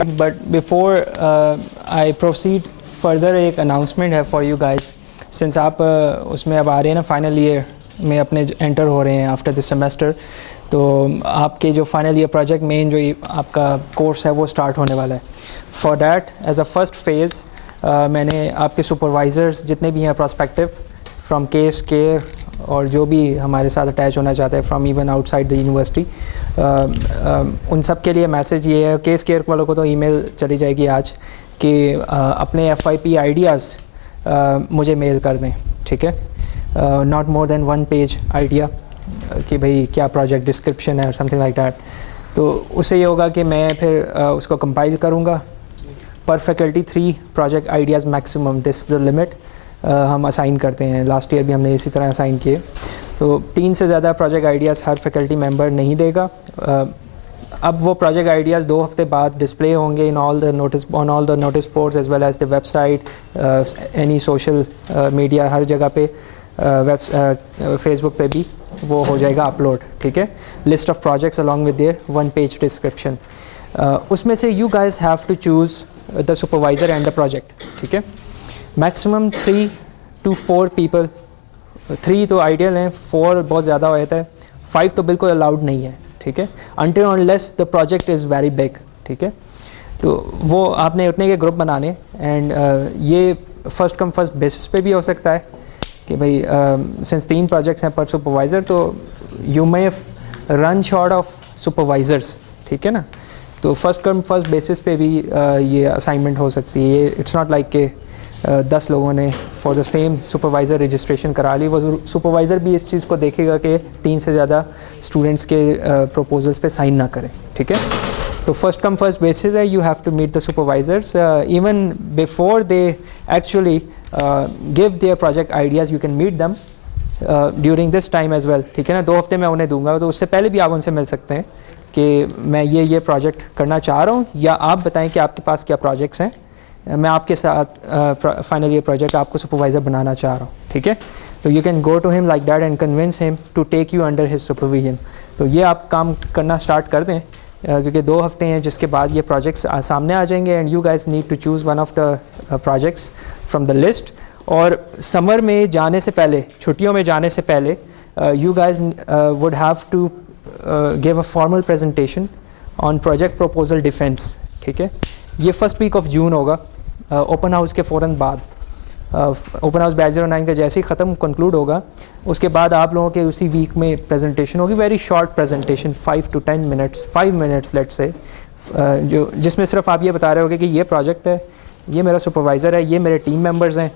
But before I proceed further एक announcement है for you guys, since आप उसमें अब आ रहे हैं ना, फाइनल ईयर में अपने एंटर हो रहे हैं आफ्टर दिस सेमेस्टर, तो आपके जो फाइनल ईयर प्रोजेक्ट मेन जो आपका कोर्स है वो स्टार्ट होने वाला है। For that as a first phase मैंने आपके सुपरवाइज़र्स जितने भी हैं प्रॉस्पेक्टिव फ्रॉम केस केयर और जो भी हमारे साथ अटैच होना चाहते हैं from even outside the university, उन सब के लिए मैसेज ये है, केस केयर वालों को तो ईमेल चली जाएगी आज कि अपने FYP आइडियाज़ मुझे मेल कर दें, ठीक है, not more than 1 page idea कि भाई क्या प्रोजेक्ट डिस्क्रिप्शन है समथिंग लाइक दैट। तो उससे ये होगा कि मैं फिर उसको कंपाइल करूँगा। पर faculty 3 project ideas maximum, this the limit हम असाइन करते हैं। लास्ट ईयर भी हमने इसी तरह असाइन किए। तो 3 से ज़्यादा प्रोजेक्ट आइडियाज़ हर फैकल्टी मेंबर नहीं देगा। अब वो प्रोजेक्ट आइडियाज़ 2 हफ्ते बाद डिस्प्ले होंगे in all the notice boards as well as the website, any social media, हर जगह पे, फेसबुक पे भी वो हो जाएगा अपलोड, ठीक है। List of projects along with their 1 page description. उसमें से you guys have to choose the supervisor and the project, ठीक है। मैक्सिमम 3 to 4 पीपल, 3 तो आइडियल हैं, 4 बहुत ज़्यादा हो जाता है, 5 तो बिल्कुल अलाउड नहीं है, ठीक है, until unless the project is very big, ठीक है। तो वो आपने उतने के ग्रुप बनाने एंड ये फर्स्ट कम फर्स्ट बेसिस पे भी हो सकता है कि भाई सिंस 3 प्रोजेक्ट्स हैं पर सुपरवाइज़र, तो you may run short of supervisors, ठीक है ना। तो फर्स्ट कम फर्स्ट बेसिस पे भी ये असाइनमेंट हो सकती है। इट्स नॉट लाइक कि 10 लोगों ने for the same supervisor registration करा ली। वो सुपरवाइज़र भी इस चीज़ को देखेगा कि 3 से ज़्यादा स्टूडेंट्स के प्रपोजल्स पे साइन ना करें, ठीक है। तो फर्स्ट कम फर्स्ट बेसिस है, you have to meet the supervisors even before they actually give their project ideas, you can meet them during this time as well, ठीक है ना। 2 हफ्ते मैं उन्हें दूंगा, तो उससे पहले भी आप उनसे मिल सकते हैं कि मैं ये प्रोजेक्ट करना चाह रहा हूँ, या आप बताएं कि आपके पास क्या प्रोजेक्ट्स हैं, मैं आपके साथ फाइनल ईयर प्रोजेक्ट आपको सुपरवाइज़र बनाना चाह रहा हूँ, ठीक है। तो you can go to him like that and convince him to take you under his supervision. तो ये आप काम करना स्टार्ट कर दें, क्योंकि 2 हफ्ते हैं जिसके बाद ये प्रोजेक्ट्स सामने आ जाएंगे and you guys need to choose one of the projects from the list. और समर में जाने से पहले, छुट्टियों में जाने से पहले, you guys would have to give a formal presentation on project proposal defence, ठीक है। ये फर्स्ट वीक ऑफ जून होगा, ओपन हाउस के फ़ौरन बाद। ओपन हाउस बैच 09 का जैसे ही ख़त्म कंक्लूड होगा, उसके बाद आप लोगों के उसी वीक में प्रेजेंटेशन होगी, very short presentation, 5 to 10 minutes, 5 minutes let's say, जो जिसमें सिर्फ आप ये बता रहे होगे कि ये प्रोजेक्ट है, ये मेरा सुपरवाइज़र है, ये मेरे टीम मेम्बर्स हैं,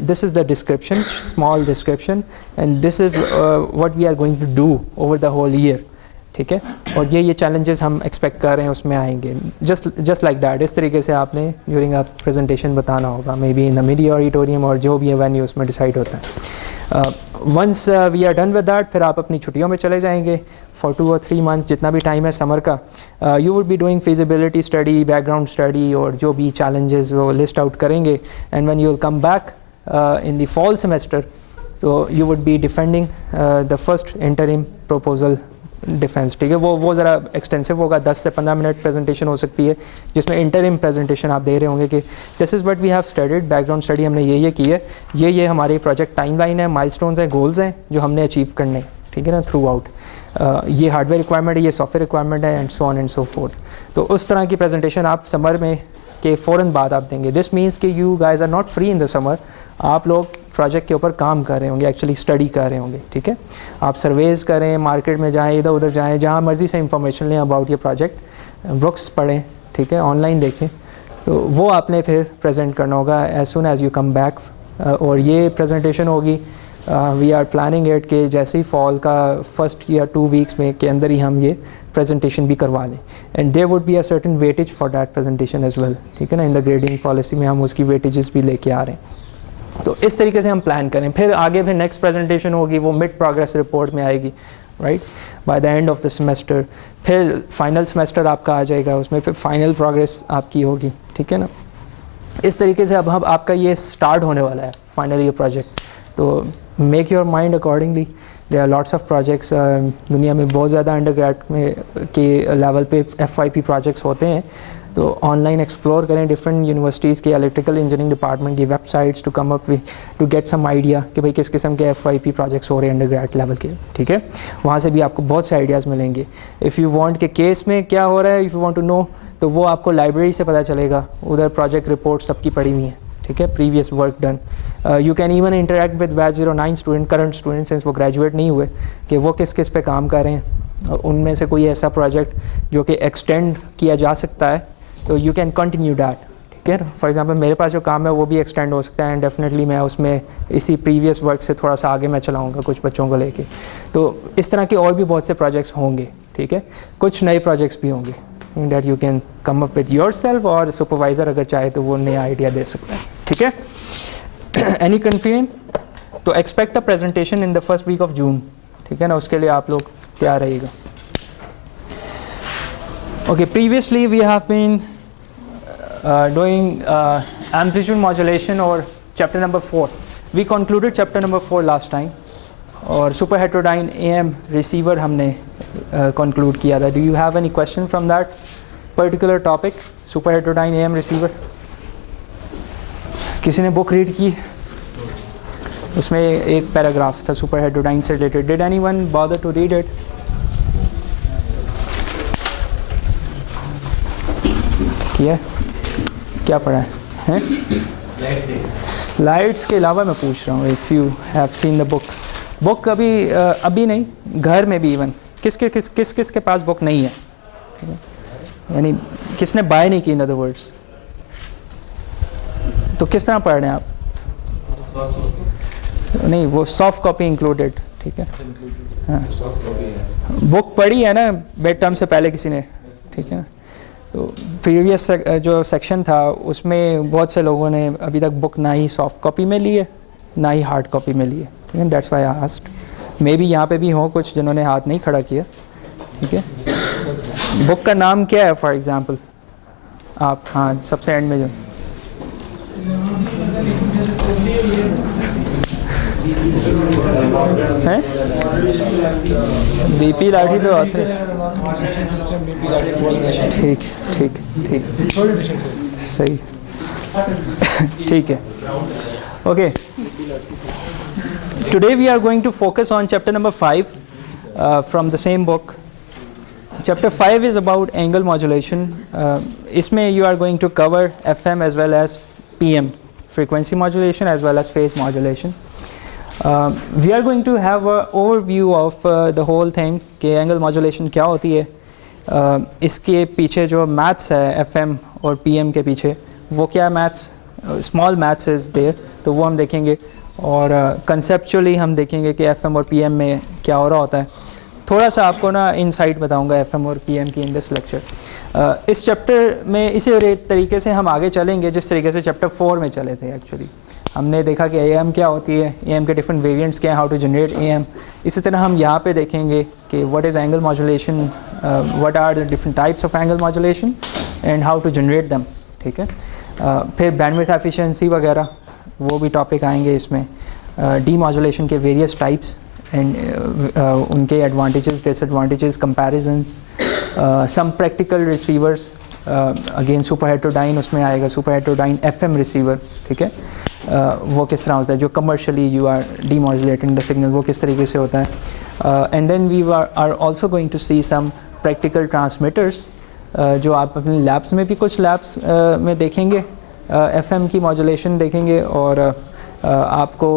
this is the description, small description, and this is what we are going to do over the whole year, ठीक है। और ये चैलेंजेस हम एक्सपेक्ट कर रहे हैं उसमें आएंगे, जस्ट लाइक दैट। इस तरीके से आपने ड्यूरिंग अ प्रेजेंटेशन बताना होगा, maybe in the media auditorium और जो भी वेन्यू उसमें डिसाइड होता है। Once we are done with that, फिर आप अपनी छुट्टियों में चले जाएंगे फॉर 2 or 3 मंथ, जितना भी टाइम है समर का। You would be doing feasibility study, background study, और जो भी चैलेंजेस वो लिस्ट आउट करेंगे। And when you will come back in the fall semester, तो you would be defending the first interim proposal defence, ठीक है। वो ज़रा एक्सटेंसिव होगा, 10 से 15 मिनट प्रेजेंटेशन हो सकती है, जिसमें इंटरिम प्रेजेंटेशन आप दे रहे होंगे कि this is what we have studied, background study हमने ये की है, ये हमारी प्रोजेक्ट टाइमलाइन है, माइलस्टोन्स हैं, गोल्स हैं जो हमने अचीव करने, ठीक है ना, थ्रू आउट। ये हार्डवेयर रिक्वायरमेंट है, ये सॉफ्टवेयर रिक्वायरमेंट है, and so on and so forth. तो उस तरह की प्रेजेंटेशन आप समर में के फ़ौरन बाद आप देंगे। दिस मीन्स कि you guys are not free in the summer, आप लोग प्रोजेक्ट के ऊपर काम कर रहे होंगे, एक्चुअली स्टडी कर रहे होंगे, ठीक है। आप सर्वेज़ करें, मार्केट में जाएं, इधर उधर जाएं, जहाँ मर्ज़ी से इंफॉर्मेशन लें अबाउट ये प्रोजेक्ट, बुक्स पढ़ें, ठीक है, ऑनलाइन देखें। तो वो आपने फिर प्रेजेंट करना होगा as soon as you come back. और ये प्रेजेंटेशन होगी, वी आर प्लानिंग इट कि जैसे ही फॉल का 1 या 2 वीक्स में के अंदर ही हम ये प्रेजेंटेशन भी करवा लें, and there would be a certain weightage for that presentation as well, ठीक है ना। इन द ग्रेडिंग पॉलिसी में हम उसकी वेटेजेस भी लेके आ रहे हैं। तो इस तरीके से हम प्लान करें। फिर आगे फिर नेक्स्ट प्रेजेंटेशन होगी, वो मिड प्रोग्रेस रिपोर्ट में आएगी, right, by the end of the semester. फिर फाइनल सेमेस्टर आपका आ जाएगा, उसमें फिर फाइनल प्रोग्रेस आपकी होगी, ठीक है ना। इस तरीके से अब आपका ये स्टार्ट होने वाला है फाइनल ईयर प्रोजेक्ट। तो make your mind accordingly, there are lots of projects. दुनिया में बहुत ज़्यादा अंडरग्रेड में के लेवल पे FYP प्रोजेक्ट्स होते हैं, तो ऑनलाइन एक्सप्लोर करें डिफरेंट यूनिवर्सिटीज़ के इलेक्ट्रिकल इंजीनियरिंग डिपार्टमेंट की websites to come up with to get some idea कि भाई किस किस्म के FYP प्रोजेक्ट्स हो रहे हैं अंडरग्रेड लेवल के, ठीक है। वहाँ से भी आपको बहुत से आइडियाज़ मिलेंगे। इफ़ यू वांट के केस में क्या हो रहा है, if you want to know, तो वो आपको लाइब्रेरी से पता चलेगा, उधर प्रोजेक्ट रिपोर्ट सबकी पड़ी हुई हैं, ठीक है, previous work done. You can even interact with batch 09 student, current student since वो ग्रेजुएट नहीं हुए, कि वो किस किस पे काम कर रहे हैं, उनमें से कोई ऐसा प्रोजेक्ट जो कि एक्सटेंड किया जा सकता है तो यू कैन कंटिन्यू डैट, ठीक है। फॉर एग्जांपल मेरे पास जो काम है वो भी एक्सटेंड हो सकता है एंड डेफिनेटली मैं उसमें इसी प्रीवियस वर्क से थोड़ा सा आगे मैं चलाऊँगा कुछ बच्चों को लेके। तो इस तरह के और भी बहुत से प्रोजेक्ट्स होंगे, ठीक है। कुछ नए प्रोजेक्ट्स भी होंगे that you can come up with yourself, और सुपरवाइज़र अगर चाहे तो वो नया आइडिया दे सकता है, ठीक है। Any confusion? तो expect a presentation in the first week of June, ठीक है ना, उसके लिए आप लोग तैयार रहिएगा। Okay, previously we have been doing amplitude modulation और chapter number 4। We concluded chapter number 4 last time, और सुपर हेटेरोडाइन AM रिसीवर हमने कंक्लूड किया था। Do you have any question from that particular topic, super heterodyne AM receiver? किसी ने book read की? उसमें एक पैराग्राफ था सुपर हेटेरोडाइन से रिलेटेड। Did anyone bother to read it? किया? क्या पढ़ा है? स्लाइड्स के अलावा मैं पूछ रहा हूँ, if you have seen the book अभी नहीं, घर में भी इवन किस किस के पास बुक नहीं है, यानी किसने बाय नहीं की, इन अदर वर्ड्स। तो किस तरह पढ़ रहे हैं आप? नहीं, वो सॉफ्ट कॉपी इंक्लूडेड, ठीक है। हाँ, बुक पढ़ी है ना बेड टाइम से पहले किसी ने, ठीक है। तो प्रीवियस जो सेक्शन था उसमें बहुत से लोगों ने अभी तक बुक ना ही सॉफ्ट कॉपी में ली है ना ही हार्ड कॉपी में ली है, ठीक है। That's why I asked. May be यहाँ पे भी हों कुछ जिन्होंने हाथ नहीं खड़ा किया, ठीक है। बुक का नाम क्या है फॉर एग्जांपल? आप, हाँ, सबसे एंड में जो हैं, BP लाठी तो आते, ठीक ठीक ठीक, सही, ठीक है। Okay, today we are going to focus on chapter number 5 from the same book. Chapter 5 is about angle modulation. इसमें you are going to cover FM as well as PM, frequency modulation as well as phase modulation. We are going to have an overview of the whole thing कि angle modulation क्या होती है, इसके पीछे जो maths है FM और PM के पीछे, वो क्या maths, small maths is there, तो वो हम देखेंगे। और कंसेप्चुअली हम देखेंगे कि FM और PM में क्या हो रहा होता है। थोड़ा सा आपको ना इनसाइट बताऊंगा FM और PM की इन दिस लेक्चर। इस चैप्टर में इसी तरीके से हम आगे चलेंगे जिस तरीके से चैप्टर 4 में चले थे। एक्चुअली हमने देखा कि AM क्या होती है, AM के डिफरेंट वेरिएंट्स क्या हैं, हाउ टू जनरेट AM। इसी तरह हम यहाँ पे देखेंगे कि what is angle modulation, what are the different types of angle modulation and how to generate them, ठीक है। फिर बैंडविड्थ एफिशिएंसी वगैरह वो भी टॉपिक आएंगे इसमें, डी मॉड्यूलेशन के वेरियस टाइप्स एंड उनके advantages, disadvantages, comparisons, some practical receivers, again superheterodyne उसमें आएगा, सुपर हेटेरोडाइन FM रिसीवर, ठीक है। वो किस तरह होता है, जो commercially you are demodulating the signal, वो किस तरीके से होता है। And then we are also going to see some practical transmitters जो आप अपनी लैब्स में भी कुछ लैब्स में देखेंगे, FM की मॉड्यूलेशन देखेंगे, और आपको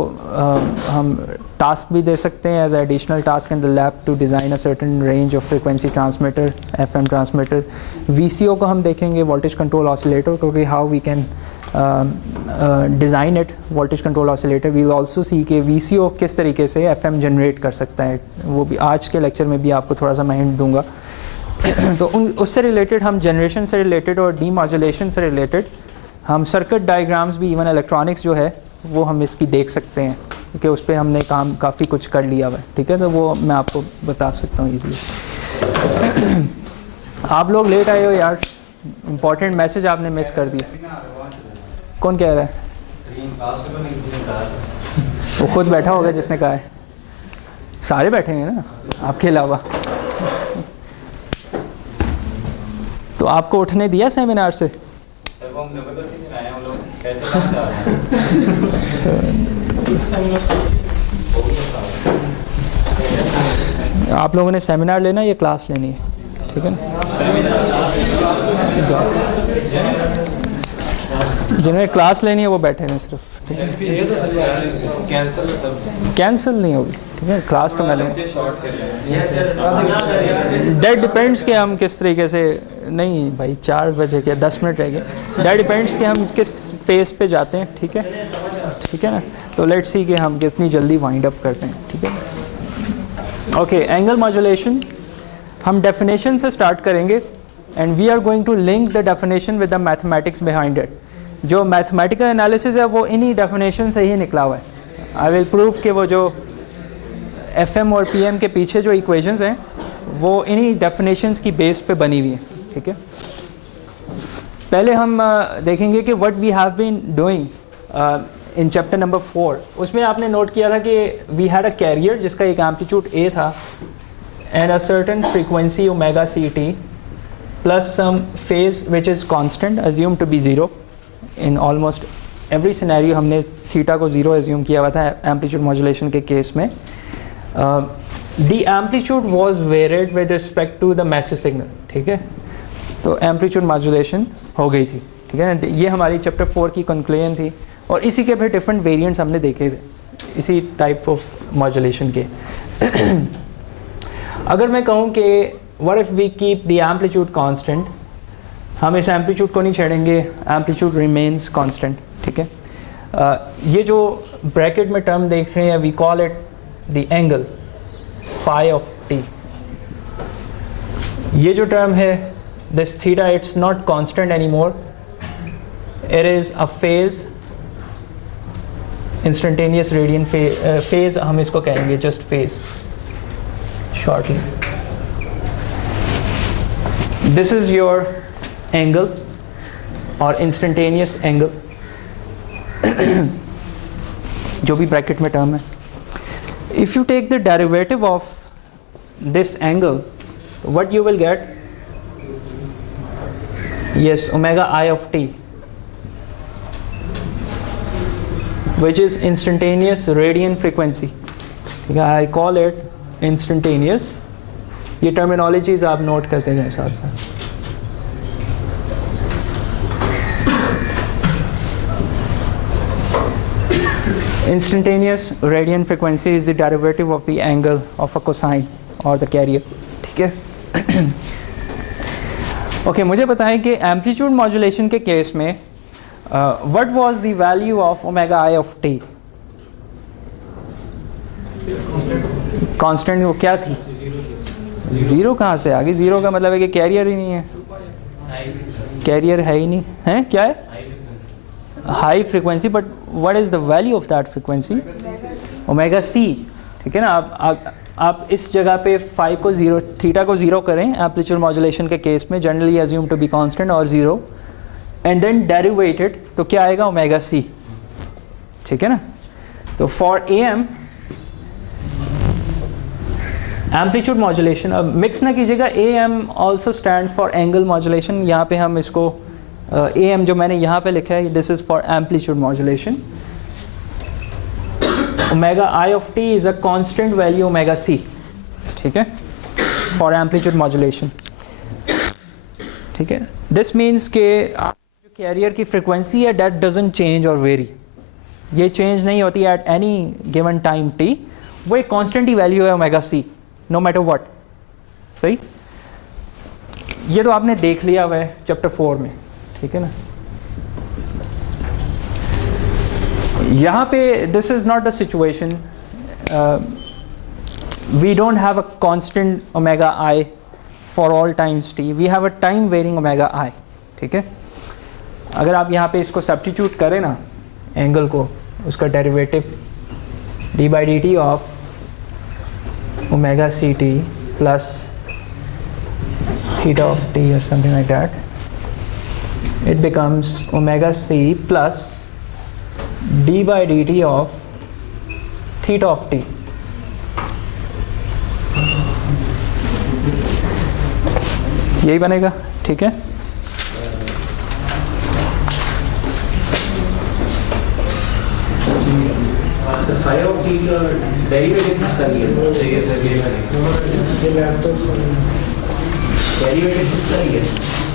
हम टास्क भी दे सकते हैं as additional task in the lab to design a certain range of frequency transmitter, FM transmitter. VCO को हम देखेंगे, वोल्टेज कंट्रोल ऑसिलेटर, क्योंकि how we can design it, voltage control oscillator. We will also see कि VCO किस तरीके से FM generate कर सकता है, वो भी आज के लेक्चर में भी आपको थोड़ा सा मैं हिंट दूंगा। तो उससे रिलेटेड हम जनरेशन से रिलेटेड और डी मॉड्यूलेशन से रिलेटेड हम सर्किट डायग्राम्स भी, इवन इलेक्ट्रॉनिक्स जो है वो हम इसकी देख सकते हैं, क्योंकि उस पर हमने काम काफ़ी कुछ कर लिया हुआ है, ठीक है। तो वो मैं आपको बता सकता हूँ ईजीली। आप लोग लेट आए हो यार, इम्पोर्टेंट मैसेज आपने मिस कर दिया। कौन कह रहा है? वो खुद बैठा होगा जिसने कहा है, सारे बैठे हैं ना आपके अलावा। तो आपको उठने दिया सेमिनार से? आप लोगों ने सेमिनार लेना या क्लास लेनी है? ठीक है ना, जिन्हें क्लास लेनी है वो बैठे हैं सिर्फ, ठीक है? कैंसिल नहीं होगी, ठीक है? क्लास तो मैं लूँगा। दैट डिपेंड्स कि हम किस तरीके से, नहीं भाई 4 बजे के 10 मिनट रह गए, दैट डिपेंड्स कि हम किस पेस पे जाते हैं, ठीक है? ठीक है ना, तो लेट्स सी कि हम कितनी जल्दी वाइंड अप करते हैं, ठीक है? ओके, एंगल मॉड्यूलेशन हम डेफिनेशन से स्टार्ट करेंगे and we are going to link the definition with the mathematics behind it. जो मैथमेटिकल एनालिसिस है वो इन्हीं डेफिनेशन से ही निकला हुआ है। आई विल प्रूव कि वो जो FM और PM के पीछे जो इक्वेशंस हैं वो इन्हीं डेफिनेशंस की बेस पे बनी हुई हैं, ठीक है? पहले हम देखेंगे कि what we have been doing in chapter number 4। उसमें आपने नोट किया था कि वी हैड अ कैरियर जिसका एक एम्पलीट्यूड A था and a certain frequency omega ct plus some phase which is constant assumed to be 0 in almost every scenario। हमने theta को 0 assume किया हुआ था amplitude modulation के केस में। the amplitude was varied with respect to the message signal, ठीक है? तो amplitude modulation हो गई थी, ठीक है ना? ये हमारी चैप्टर 4 की कंक्लूजन थी और इसी के फिर डिफरेंट वेरिएंट्स हमने देखे थे इसी टाइप ऑफ मॉड्यूलेशन के। अगर मैं कहूँ कि what if we keep the amplitude constant, हम इस एम्पलीट्यूड को नहीं छेड़ेंगे, एम्पलीट्यूड रिमेन्स कांस्टेंट, ठीक है? ये जो ब्रैकेट में टर्म देख रहे हैं we call it the angle phi of t. ये जो टर्म है this theta, it's not constant any more, it is a phase, instantaneous radian phase हम इसको कहेंगे, just phase shortly. This is your angle or instantaneous angle जो भी bracket में term है। If you take the derivative of this angle, what you will get? Yes, omega I of t, which is instantaneous radian frequency, ठीक है? I call it instantaneous. ये terminologies आप note करते जाएं साथ साथ। Instantaneous radian frequency is the derivative of the angle of a cosine और the career, ठीक है? ओके, मुझे बताएं कि एम्पलीट्यूड मॉड्यूलेशन के केस में what was the value of omega i of T? Constant वो क्या थी? 0 कहाँ से आ गई? 0 का मतलब है कि कैरियर ही नहीं है, कैरियर है ही नहीं है। क्या है? High frequency. But what is the value of that frequency? Omega c, ठीक है ना? आप इस जगह पे फाई को 0, थीटा को 0 करें एम्पलीट्यूड मॉड्यूलेशन के केस में, generally assume to be constant और 0, एंड देन डेरिवेटेड, तो क्या आएगा? ओमेगा सी, ठीक है ना? तो फॉर AM एम्पलीट्यूड मॉड्यूलेशन, अब मिक्स ना कीजिएगा, AM also stand for angle modulation. यहाँ पे हम इसको AM जो मैंने यहाँ पे लिखा है, this is for amplitude modulation. Omega i of t is a constant value omega c, ठीक है, फॉर एम्पलीट्यूड मॉड्यूलेशन, ठीक है? दिस मीन्स के जो कैरियर की फ्रिक्वेंसी है दैट डजंट चेंज और वेरी, ये चेंज नहीं होती at any given time t, वो एक कांस्टेंट ही वैल्यू है omega c, no matter what. सही? ये तो आपने देख लिया हुआ है चैप्टर 4 में, ठीक है ना? यहाँ पे this is not the situation, we don't have a constant omega i for all times t, we have a time varying omega i, ठीक है? अगर आप यहाँ पे इसको सब्स्टिट्यूट करें ना एंगल को, उसका derivative D by d t of omega ct plus theta of t or something like that, it becomes omega c plus d by dt of theta of t। यही बनेगा, ठीक है? डेरिवेटिव किसका लिया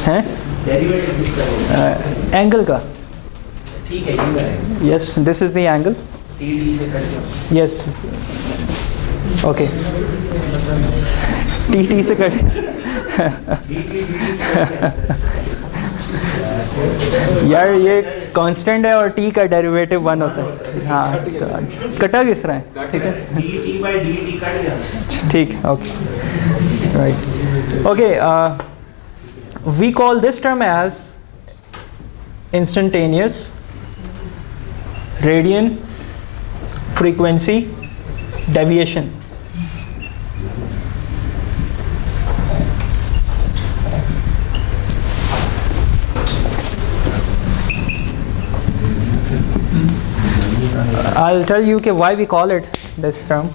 है? डेरिवेटिव किसका लिया? एंगल का। ठीक है, ये करेंगे। Yes, this is the angle. T से कट जाओ। यस, ओके, टी से कट। यार ये कांस्टेंट है और टी का डेरिवेटिव 1 होता है। हाँ, तो कटा किस रहा है? ठीक है, dt by dt कट जाता है। ठीक है, okay, right, okay. We call this term as instantaneous radian frequency deviation. I'll tell you कि why we call it this term.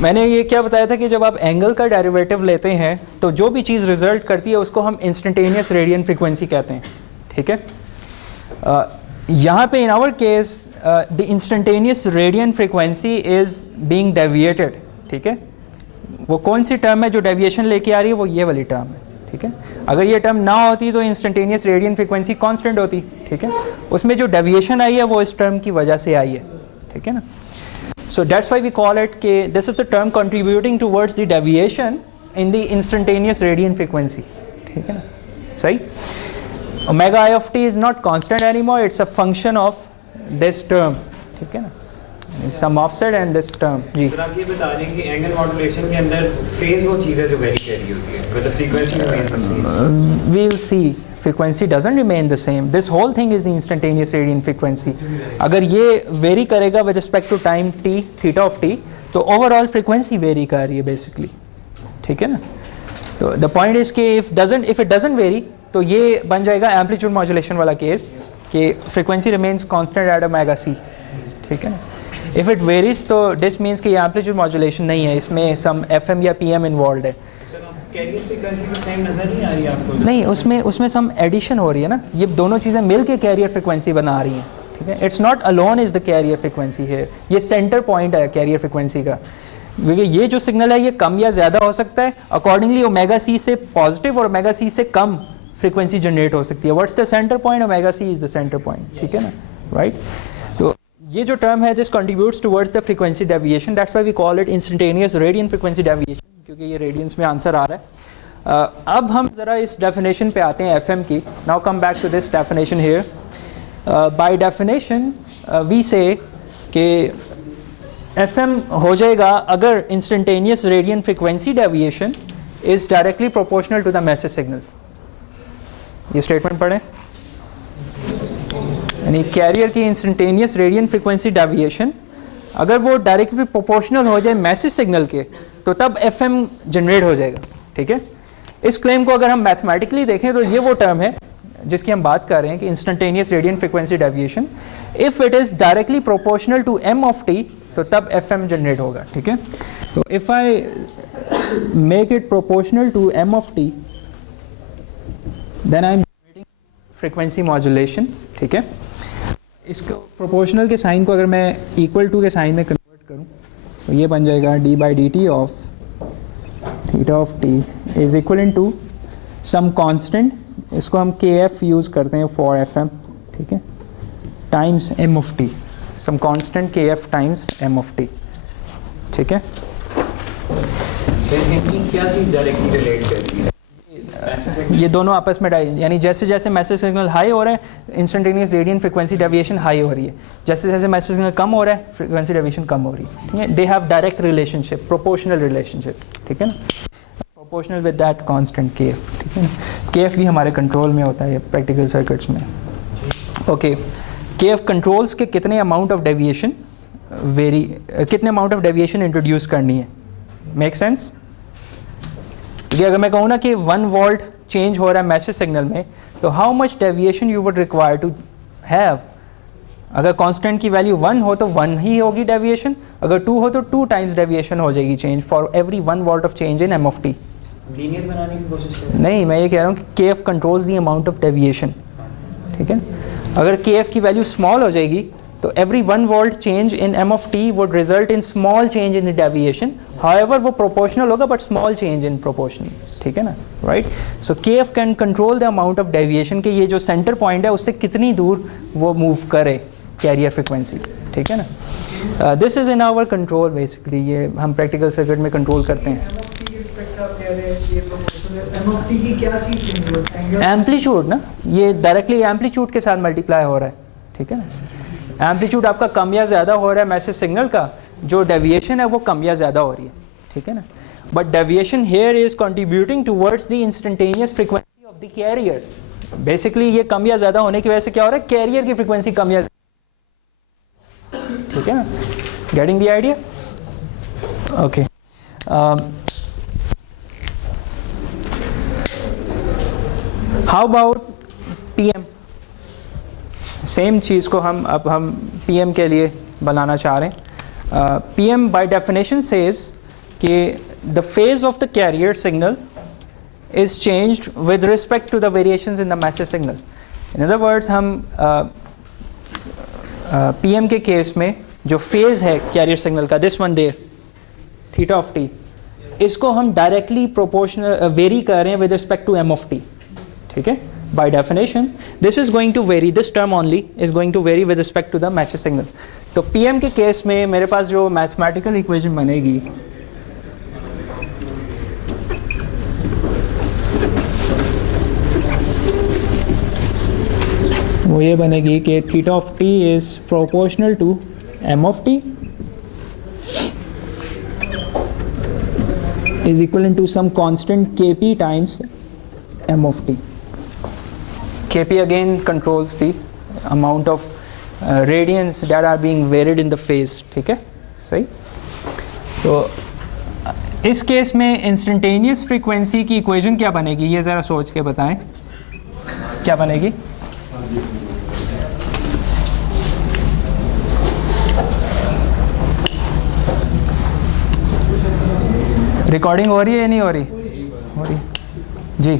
मैंने ये क्या बताया था कि जब आप एंगल का डेरिवेटिव लेते हैं तो जो भी चीज़ रिजल्ट करती है उसको हम इंस्टेंटेनियस रेडियन फ्रीक्वेंसी कहते हैं, ठीक है। यहाँ पे in our case the instantaneous radian frequency is being deviated, ठीक है। वो कौन सी टर्म है जो डेविएशन लेके आ रही है? वो ये वाली टर्म है, ठीक है। अगर ये टर्म ना होती तो इंस्टेंटेनियस रेडियन फ्रीक्वेंसी कांस्टेंट होती, ठीक है। उसमें जो डेविएशन आई है वो इस टर्म की वजह से आई है, ठीक है ना। So that's why we call it कि this is the term contributing towards the deviation in the instantaneous radian frequency, ठीक है ना, सही। Omega i of t is not constant anymore, it's a function of this term, ठीक है ना, some offset and this term. जी sir, आप ये बता रहे हैं कि एंगल मॉड्यूलेशन के अंदर फेज वो चीज़ है जो वेरी कर रही होती है, but the frequency remains the same. we will see frequency doesn't remain the same. This whole thing is the instantaneous radian frequency. अगर ये vary करेगा with respect to time t, theta of t, तो overall frequency vary कर रही है basically, ठीक है ना। तो the point is कि if it doesn't vary, तो ये बन जाएगा amplitude modulation वाला केस कि frequency remains constant at omega c, ठीक है ना। If it varies, तो this means कि ये amplitude modulation नहीं है, इसमें some FM या PM involved है। कैरियर फ्रीक्वेंसी तो सेम नजर नहीं आ रही आपको? नहीं, उसमें सम एडिशन हो रही है ना, ये दोनों चीज़ें मिल के कैरियर फ्रिक्वेंसी बना रही हैं, ठीक है। It's not alone is the carrier frequency है, ये सेंटर पॉइंट है कैरियर फ्रिक्वेंसी का, क्योंकि ये जो सिग्नल है ये कम या ज़्यादा हो सकता है। अकॉर्डिंगली ओमेगा सी से पॉजिटिव और ओमेगा सी से कम फ्रिक्वेंसी जनरेट हो सकती है। What's the center point? Omega c is the center point, ठीक है ना, राइट। तो ये जो टर्म है this contributes towards the frequency deviation, that's why we call it instantaneous radian frequency deviation, क्योंकि ये रेडियंस में आंसर आ रहा है। अब हम ज़रा इस डेफिनेशन पे आते हैं एफएम की। Now come back to this definition here. By definition we say कि एफएम हो जाएगा अगर instantaneous radian frequency deviation is directly proportional to the message signal. ये स्टेटमेंट पढ़ें, यानी कैरियर की इंस्टेंटेनियस रेडियन फ्रीक्वेंसी डेविएशन अगर वो डायरेक्टली प्रोपोर्शनल हो जाए मैसेज सिग्नल के, तो तब एफएम जनरेट हो जाएगा, ठीक है। इस क्लेम को अगर हम मैथमेटिकली देखें तो ये वो टर्म है जिसकी हम बात कर रहे हैं कि instantaneous radian frequency deviation if it is directly proportional to m of t, तो तब एफएम जनरेट होगा, ठीक है। तो if I make it proportional to m of t, then I am generating frequency modulation, ठीक है। इसको प्रोपोर्शनल के साइन को अगर मैं इक्वल टू के साइन में कन्वर्ट करूं तो ये बन जाएगा d by d t of theta of t is equal to some constant, इसको हम के एफ यूज़ करते हैं फॉर एफ एम, ठीक है, times m of t, some constant k f times m of t, ठीक है। सर, इनकी क्या चीज़ डायरेक्टली रिलेट करती है? ये दोनों आपस में यानी जैसे जैसे मैसेज सिग्नल हाई हो रहा है instantaneous radian frequency deviation high हो रही है, जैसे जैसे मैसेज सिग्नल कम हो रहा है फ्रीक्वेंसी डेविएशन कम हो रही है, ठीक है। They have direct relationship, proportional relationship, ठीक है ना, proportional with that constant k F, ठीक है ना। के एफ भी हमारे कंट्रोल में होता है प्रैक्टिकल सर्किट्स में, ओके। के एफ कंट्रोल्स के कितने अमाउंट ऑफ डेविएशन कितने अमाउंट ऑफ डेविएशन इंट्रोड्यूस करनी है, मेक सेंस। क्योंकि अगर मैं कहूँ ना कि 1 वोल्ट चेंज हो रहा है मैसेज सिग्नल में, तो how much deviation you would require to have. अगर कांस्टेंट की वैल्यू 1 हो तो 1 ही होगी डेविएशन, अगर 2 हो तो 2 टाइम्स डेविएशन हो जाएगी change for every 1 volt of change in m of t. Linear बनाने की कोशिश करें? नहीं, मैं ये कह रहा हूँ कि के F controls the amount of deviation, ठीक है। अगर के एफ की वैल्यू स्मॉल हो जाएगी तो every 1 volt change in m of t would result in small change in the deviation, however वो proportional होगा but small change in proportion, ठीक है ना, right? So kf can control the amount of deviation कि ये जो center point है उससे कितनी दूर वो move करे carrier frequency, ठीक है ना. This is in our control basically, ये हम practical circuit में control करते हैं. एम्पलीट्यूड ना, ये डायरेक्टली एम्पलीट्यूड के साथ मल्टीप्लाई हो रहा है, ठीक है ना. एम्पलीट्यूड आपका कम या ज़्यादा हो रहा है मैसेज सिग्नल का, जो डेविएशन है वो कम या ज़्यादा हो रही है, ठीक है ना. But deviation here is contributing towards the instantaneous frequency of the carrier. Basically ये कम या ज़्यादा होने की वजह से क्या हो रहा है, कैरियर की फ्रीक्वेंसी कम या, ठीक है ना. Getting the idea? Okay. How about PM? Same चीज़ को हम PM के लिए बनाना चाह रहे हैं. PM बाय डेफिनेशन सेज कि the phase of the carrier signal is changed with respect to the variations in the message signal. In other words हम PM के केस में जो फेज है कैरियर सिग्नल का, this one there theta of t, इसको हम directly proportional vary कर रहे हैं with respect to m of t, ठीक है. By definition this is going to vary, this term only is going to vary with respect to the message signal. तो PM के case में मेरे पास जो मैथमेटिकल इक्वेशन बनेगी वो ये बनेगी कि theta of t is proportional to m of t is equivalent to some constant kp times m of t. kp again controls the amount of radians that are being varied in the phase, ठीक है, सही. तो इस case में instantaneous frequency की equation क्या बनेगी, ये ज़रा सोच के बताएं क्या बनेगी. रिकॉर्डिंग हो रही है या नहीं हो रही? हो रही जी.